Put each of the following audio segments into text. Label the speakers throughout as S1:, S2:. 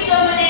S1: so many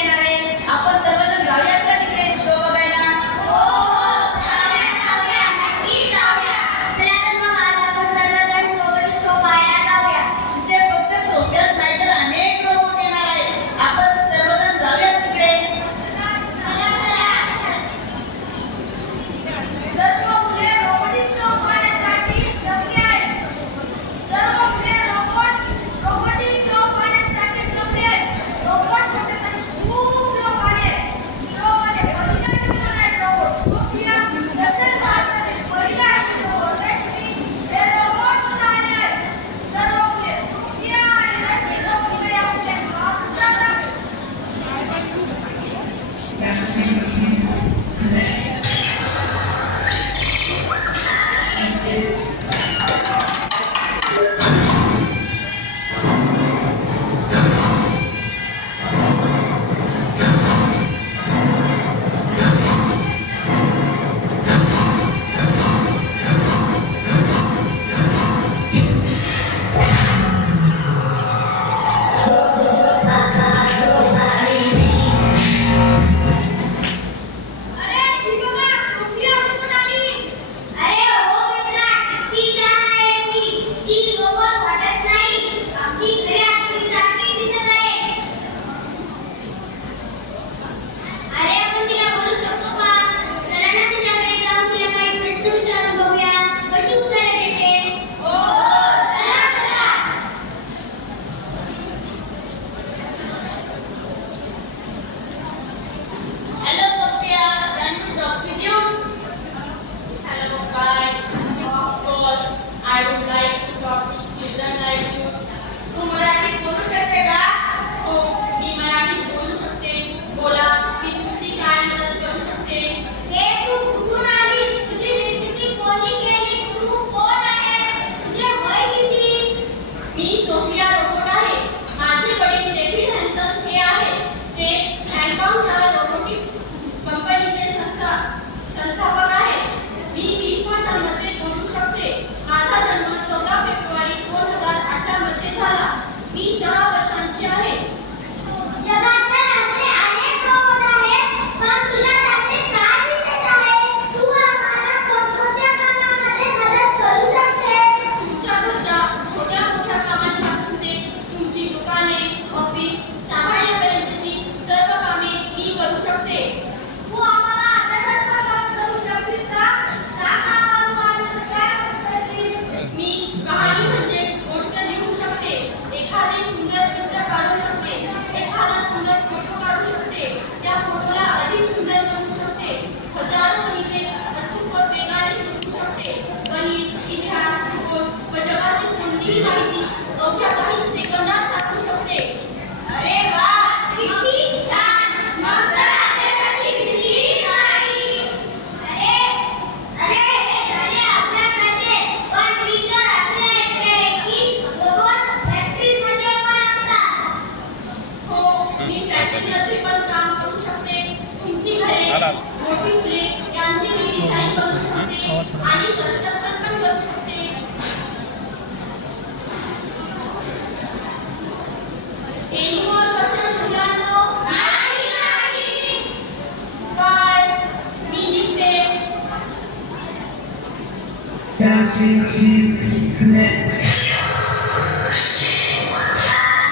S2: wanting to commit.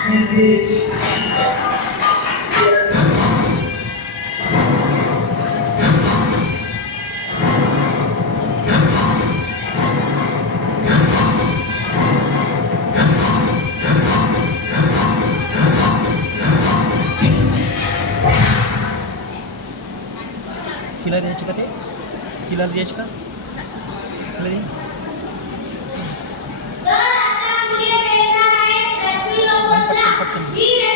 S2: And it's
S3: ᱠᱤᱞᱟᱹᱨᱤᱭᱟᱹ
S1: para